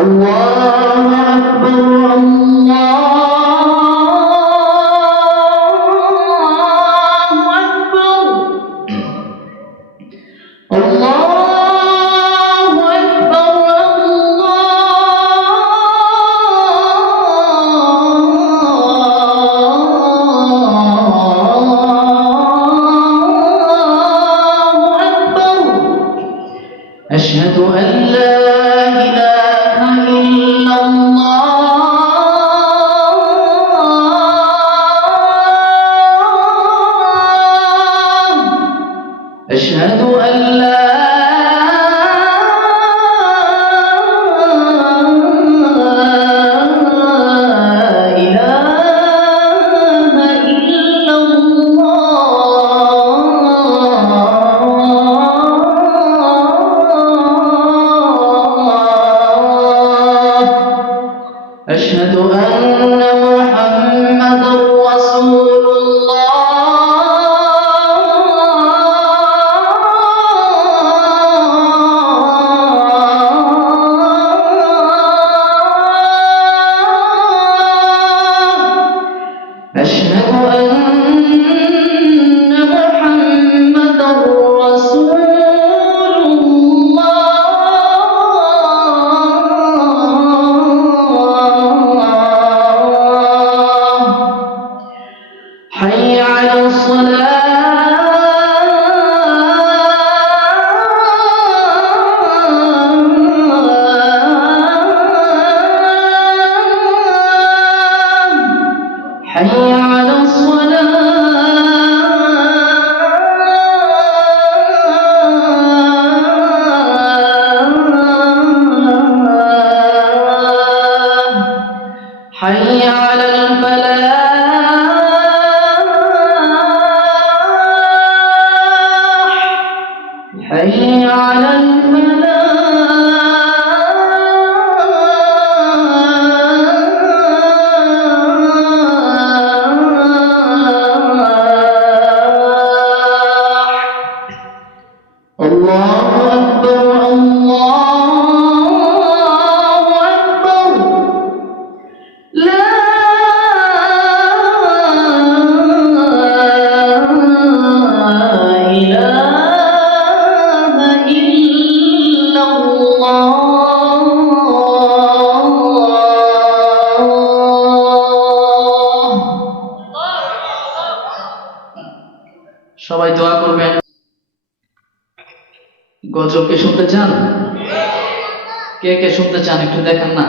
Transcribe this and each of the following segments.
الله أكبر الله أكبر أشهد أن لا إله إلا الله أشهد أن لا إله إلا الله أشهد أن محمدا رسول الله أشهد أن محمدا رسول الله حي على الصلاة حي على الصلاة حي على الفلاح حي على الفلاح الله أكبر الله أكبر لا إله إلا الله সবাই দোয়া করবেন। গজল কে শুনতে চান? কে কে শুনতে চান একটু দেখেন না।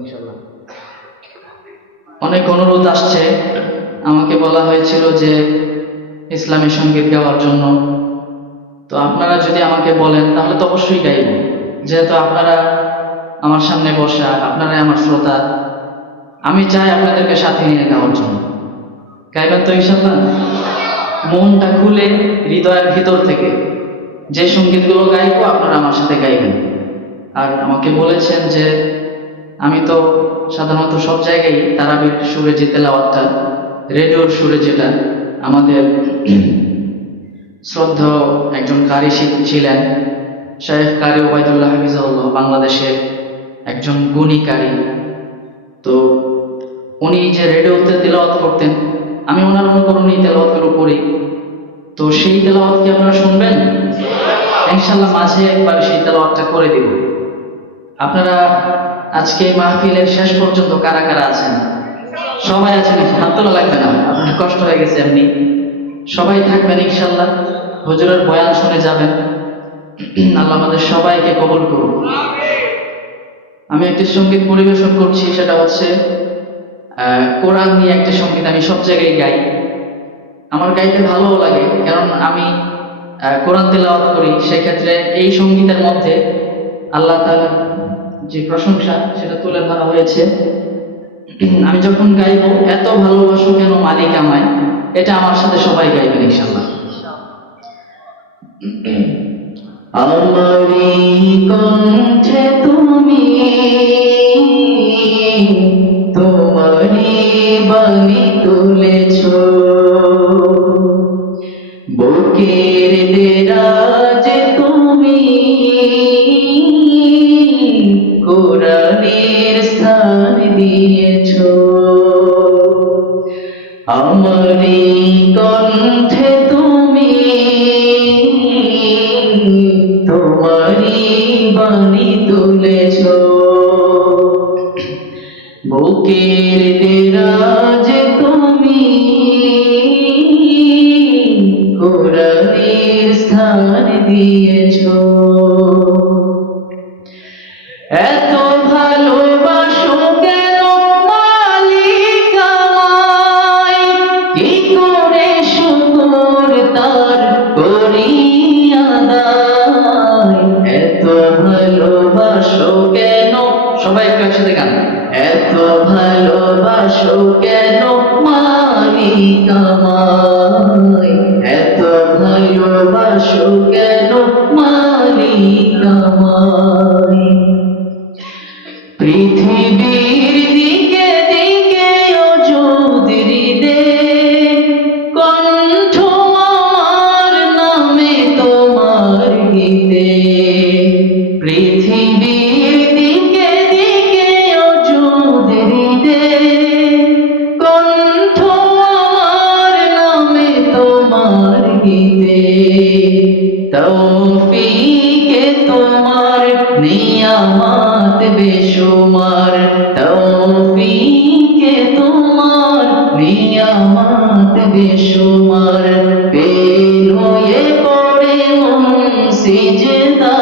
ইনশাআল্লাহ অনেক অনুরোধ আসছে, আমাকে বলা হয়েছিল যে ইসলামী সঙ্গীত গাওয়ার জন্য। তো আপনারা যদি আমাকে বলেন তাহলে তো অবশ্যই গাইব, যেহেতু আপনারা আমার সামনে বসা, আপনারাই আমার শ্রোতা। আমি চাই আপনাদেরকে সাথে নিয়ে গাওয়ার জন্য। গাইবেন তো ইনশাআল্লাহ? মনটা খুলে হৃদয়ের ভিতর থেকে যে সঙ্গীতগুলো গাইবো আপনারা আমার সাথে গাইবেন। আর আমাকে বলেছেন যে আমি তো সাধারণত সব জায়গায় তারাবির সুরে যে তেলাওয়াতটা, রেডিওর সুরে যেটা, আমাদের শ্রদ্ধেয় একজন কারি ছিলেন শায়েখ কারি ওবায়দুল্লাহ হাফিজাহুল্লাহ, বাংলাদেশের একজন গুণী কারি। তো উনি যে রেডিওতে তেলাওয়াত করতেন, আমি ওনার অনুকরণেই তেলাওয়াতগুলো করি। তো সেই তেলাওয়াত কি আপনারা শুনবেন? ইনশাআল্লাহ মাঝে একবার সেই তেলাওয়াতটা করে দিব। আপনারা আজকে মাহফিলের শেষ পর্যন্ত কারা কারা আছেন? সবাই আছেন? হাত তোলা লাগবে না, আপনার কষ্ট হয়ে গেছে এমনি। সবাই থাকবেন ইনশাআল্লাহ, হুজুরের বয়ান শুনে যাবেন। আল্লাহ আমাদের সবাইকে কবুল করুন। আমি একটি সঙ্গীত পরিবেশন করছি, সেটা হচ্ছে কোরআন নিয়ে একটা সঙ্গীত। আমি সব জায়গায় গাই, আমার গাইতে ভালোও লাগে, কারণ আমি কোরআন তেলাওয়াত করি। সেক্ষেত্রে এই সঙ্গীতের মধ্যে আল্লাহ তাআলার যে প্রশংসা সেটা তুলে ধরা হয়েছে। আমি যখন গাইব, এত ভালোবাসো কেন মালিক আমায়, এটা আমার সাথে সবাই গাইবেন ইনশাআল্লাহ। আমারি কণ্ঠে তুমি তোমারি বাণী তুলেছ, বুকের দেরাজে তুমি তোমারই বাণী তুলেছ, বুকের দেরাজ তুমি কোরআনের স্থান দিয়েছ। এত ভালোবাসো কেন মালিক আমায়, কি করে শুকর তার করি আদায়। এত ভালোবাসো কেন, সবাই একটু একসাথে গান। এত ভালোবাসো কেন মালিক আমায়, এত ভালোবাসো কেন মালিক আমায়। পৃথিবীর দিকে দিকে অযুদির দে, কণ্ঠ আমার নামে তোমার গীতে। পৃথিবীর দিকে দিকে অযুদির দে, কণ্ঠ আমার নামে তোমার গীতে। তৌফিকে তোমার নিয়ামত বেশুমার, তৌফিকে তোমার নিয়ামত বেশুমার। পেয়ে পড়ে মন সিজদায়,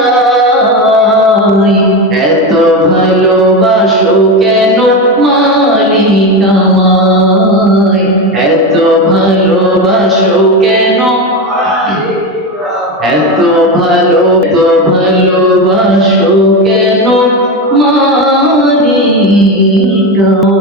এত ভালোবাসো কেন মালিক আমায়, এত ভালোবাসো কেন, এত ভালোবাসো কেন মালিক আমায়।